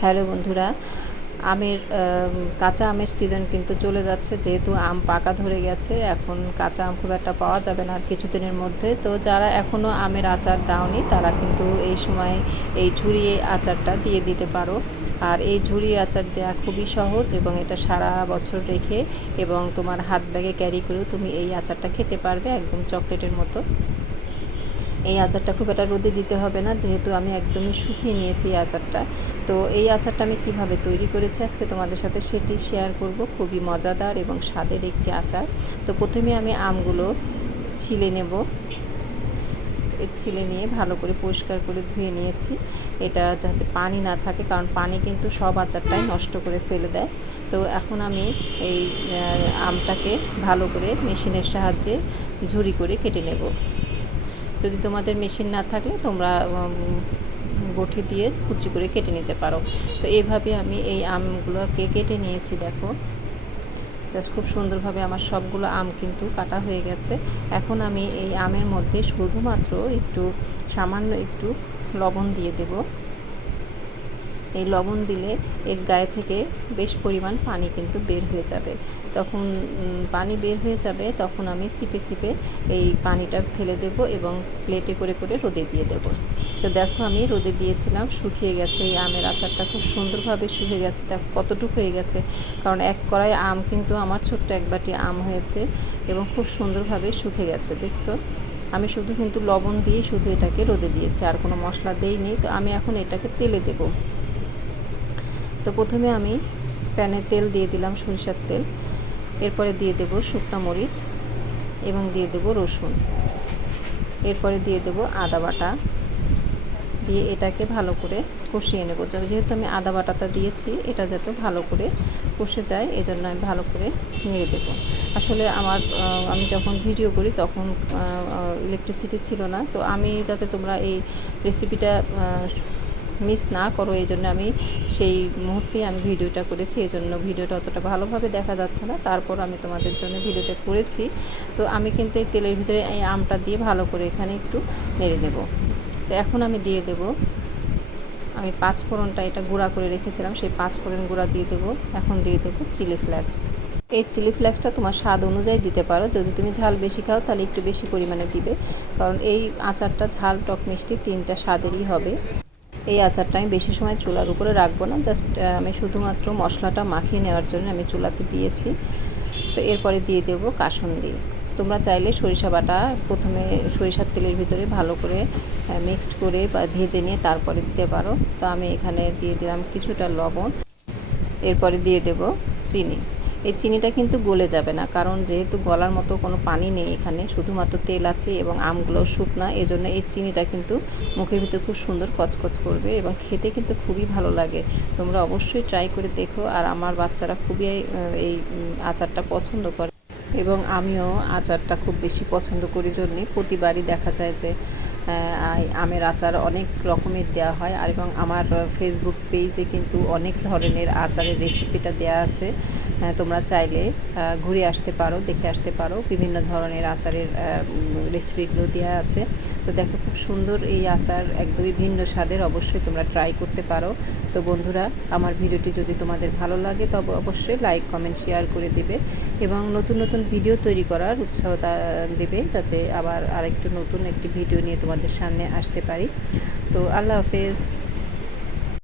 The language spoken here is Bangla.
হ্যালো বন্ধুরা, আমের কাঁচা আমের সিজন কিন্তু চলে যাচ্ছে, যেহেতু আম পাকা ধরে গেছে, এখন কাঁচা আম খুব একটা পাওয়া যাবে না আর কিছুদিনের মধ্যে। তো যারা এখনও আমের আচার দাওনি, তারা কিন্তু এই সময় এই ঝুড়িয়ে আচারটা দিয়ে দিতে পারো। আর এই ঝুড়ি আচার দেওয়া খুবই সহজ এবং এটা সারা বছর রেখে এবং তোমার হাত ব্যাগে ক্যারি করেও তুমি এই আচারটা খেতে পারবে একদম চকলেটের মতো। এই আচারটা খুব একটা রোদে দিতে হবে না, যেহেতু আমি একদমই শুকিয়ে নিয়েছি এই আচারটা। তো এই আচারটা আমি কীভাবে তৈরি করেছি আজকে তোমাদের সাথে সেটি শেয়ার করব। খুবই মজাদার এবং স্বাদের একটি আচার। তো প্রথমে আমি আমগুলো ছিলে নেব। ছিলে নিয়ে ভালো করে পরিষ্কার করে ধুয়ে নিয়েছি। এটা যাতে পানি না থাকে, কারণ পানি কিন্তু সব আচারটাই নষ্ট করে ফেলে দেয়। তো এখন আমি এই আমটাকে ভালো করে মেশিনের সাহায্যে ঝুরি করে কেটে নেব। যদি তোমাদের মেশিন না থাকলে তোমরা গঠি দিয়ে কুচি করে কেটে নিতে পারো। তো এইভাবে আমি এই আমগুলোকে কেটে নিয়েছি, দেখো। জাস্ট খুব সুন্দরভাবে আমার সবগুলো আম কিন্তু কাটা হয়ে গেছে। এখন আমি এই আমের মধ্যে শুধুমাত্র একটু সামান্য একটু লবণ দিয়ে দেব। এই লবণ দিলে এর গায়ে থেকে বেশ পরিমাণ পানি কিন্তু বের হয়ে যাবে। তখন পানি বের হয়ে যাবে, তখন আমি চিপে চিপে এই পানিটা ফেলে দেব এবং প্লেটে করে করে রোদে দিয়ে দেব। তো দেখো আমি রোদে দিয়েছিলাম, শুকিয়ে গেছে, এই আমের আচারটা খুব সুন্দরভাবে শুকিয়ে গেছে, দেখো কতটুকু হয়ে গেছে। কারণ এক কড়াই আম কিন্তু আমার ছোট্ট এক বাটি আম হয়েছে এবং খুব সুন্দরভাবে শুকে গেছে, দেখছ? আমি শুধু কিন্তু লবণ দিয়ে শুধু এটাকে রোদে দিয়েছি, আর কোনো মশলা দেইনি, তো আমি এখন এটাকে তেলে দেবো। তো প্রথমে আমি প্যানে তেল দিয়ে দিলাম সরিষার তেল। এরপরে দিয়ে দেব শুকনো মরিচ এবং দিয়ে দেব রসুন। এরপরে দিয়ে দেব আদা বাটা। দিয়ে এটাকে ভালো করে কষিয়ে নেব। যেহেতু আমি আদা বাটাটা দিয়েছি, এটা যাতে ভালো করে কষে যায়, এজন্য আমি ভালো করে নেড়ে দেবো। আসলে আমার আমি যখন ভিডিও করি তখন ইলেকট্রিসিটি ছিল না। তো আমি, যাতে তোমরা এই রেসিপিটা মিস না করো, এই জন্য আমি সেই মুহূর্তেই আমি ভিডিওটা করেছি, এই জন্য ভিডিওটা অতটা ভালোভাবে দেখা যাচ্ছে না। তারপর আমি তোমাদের জন্য ভিডিওটা করেছি। তো আমি কিন্তু এই তেলের ভিতরে এই আমটা দিয়ে ভালো করে এখানে একটু নেড়ে নেব। তো এখন আমি দিয়ে দেব, আমি পাঁচ ফোড়নটা এটা গুঁড়া করে রেখেছিলাম, সেই পাঁচ ফোড়ন গুঁড়া দিয়ে দেবো। এখন দিয়ে দেবো চিলি ফ্লেক্স। এই চিলি ফ্লেক্সটা তোমার স্বাদ অনুযায়ী দিতে পারো। যদি তুমি ঝাল বেশি খাও, তাহলে একটু বেশি পরিমাণে দিবে। কারণ এই আচারটা ঝাল, টক মিষ্টি তিনটা স্বাদেরই হবে। এই আচারটা আমি বেশি সময় চুলার উপরে রাখব না জাস্ট আমি শুধুমাত্র মশলাটা মাখিয়ে নেওয়ার জন্য আমি চুলাতে দিয়েছি। তো এরপরে দিয়ে দেবো কাসুন্দি। তোমরা চাইলে সরিষা বাটা প্রথমে সরিষার তেলের ভিতরে ভালো করে মিক্সড করে বা ভেজে নিয়ে তারপরে দিতে পারো। তো আমি এখানে দিয়ে দিলাম কিছুটা লবণ। এরপরে দিয়ে দেব চিনি। এই চিনিটা কিন্তু গলে যাবে না। কারণ যেহেতু গলার মতো কোনো পানি নেই এখানে, শুধুমাত্র তেল আছে এবং আমগুলো শুকনা এই জন্য এই চিনিটা কিন্তু মুখের ভিতরে খুব সুন্দর কচকচ করবে এবং খেতে কিন্তু খুবই ভালো লাগে। তোমরা অবশ্যই ট্রাই করে দেখো আর আমার বাচ্চারা খুবই এই আচারটা পছন্দ করে। এবং আমিও আচারটা খুব বেশি পছন্দ করি। জন্যে প্রতিবারই দেখা যায় যে আমের আচার অনেক রকমের দেওয়া হয় আর এবং আমার ফেসবুক পেজে কিন্তু অনেক ধরনের আচারের রেসিপিটা দেওয়া আছে। তোমরা চাইলে ঘুরে আসতে পারো, দেখে আসতে পারো। বিভিন্ন ধরনের আচারের রেসিপিগুলো দেওয়া আছে। তো দেখো, খুব সুন্দর এই আচার, একদমই ভিন্ন স্বাদের, অবশ্যই তোমরা ট্রাই করতে পারো। তো বন্ধুরা, আমার ভিডিওটি যদি তোমাদের ভালো লাগে, তবে অবশ্যই লাইক কমেন্ট শেয়ার করে দেবে এবং নতুন নতুন ভিডিও তৈরি করার উৎসাহ তা- দেবে, যাতে আবার আরেকটু নতুন একটি ভিডিও নিয়ে তোমাদের সামনে আসতে পারি। তো আল্লাহ হাফেজ।